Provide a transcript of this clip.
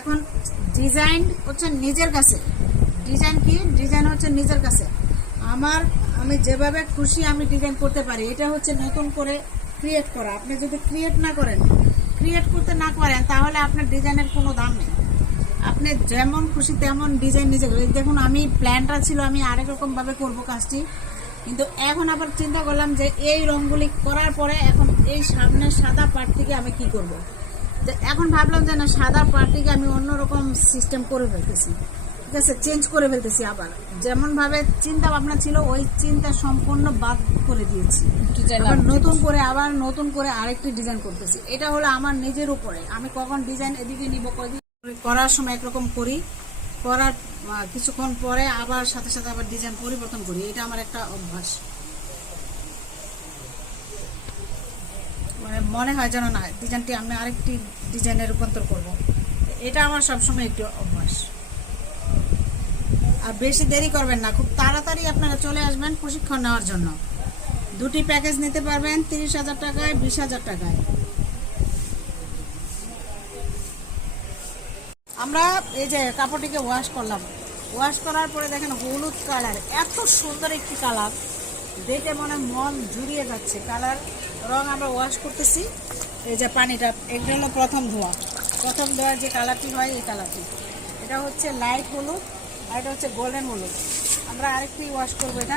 এখন ডিজাইন হচ্ছে নিজের কাছে। ডিজাইন কি? ডিজাইন হচ্ছে নিজের কাছে। আমার, আমি যেভাবে খুশি আমি ডিজাইন করতে পারি। এটা হচ্ছে নতুন করে ক্রিয়েট করা। আপনি যদি ক্রিয়েট না করেন ক্রিয়েট করতে না পারেন, তাহলে আপনার ডিজাইনের কোনো দাম নেই। আপনি যেমন খুশি তেমন ডিজাইন নিজে দেখুন, আমি প্ল্যানটা ছিল, আমি আরেক রকমভাবে করব কাজটি। কিন্তু এখন আবার চিন্তা করলাম যে এই রঙগুলি করার পরে এখন এই সামনের সাদা পাট থেকে আমি কি করব। তো এখন ভাবলাম যে না সাদা পার্টটিকে আমি অন্যরকম সিস্টেম করে ফেলতেছি। ঠিক আছে? চেঞ্জ করে ফেলতেছি আবার। যেমন ভাবে চিন্তা ভাবনা ছিল ওই চিন্তা সম্পূর্ণ বাদ করে দিয়েছি। আবার নতুন করে আবার নতুন করে আরেকটি ডিজাইন করতেছি। এটা হলো আমার নিজের উপরে। আমি কখন ডিজাইন এদিকে নিব কদিন করার সময় একরকম করি। করার কিছুক্ষণ পরে আবার সাথে সাথে আবার ডিজাইন পরিবর্তন করি। এটা আমার একটা অভ্যাস। মানে মনে হয় যেন না, ডিজাইনটি আমি আরেকটি ডিজাইনে রূপান্তর করব। এটা আমার সবসময় একটি অভ্যাস। আর বেশি দেরি করবেন না, খুব তাড়াতাড়ি আপনারা চলে আসবেন প্রশিক্ষণ নেওয়ার জন্য। দুটি প্যাকেজ নিতে পারবেন, তিরিশ হাজার টাকায়, বিশ হাজার টাকায়। আমরা এই যে কাপড়টিকে ওয়াশ করলাম। ওয়াশ করার পরে দেখেন হলুদ কালার এত সুন্দর একটি কালার দেখে মনে মন জুড়িয়ে যাচ্ছে। কালার, রং আমরা ওয়াশ করতেছি। এই যে পানিটা এটা হলো প্রথম ধোয়া। প্রথম ধোয়ার যে কালারটি হয়, এই কালারটি। এটা হচ্ছে লাইট হলুদ, আর এটা হচ্ছে গোল্ডেন হলুদ। আমরা আরেকটি ওয়াশ করব এটা।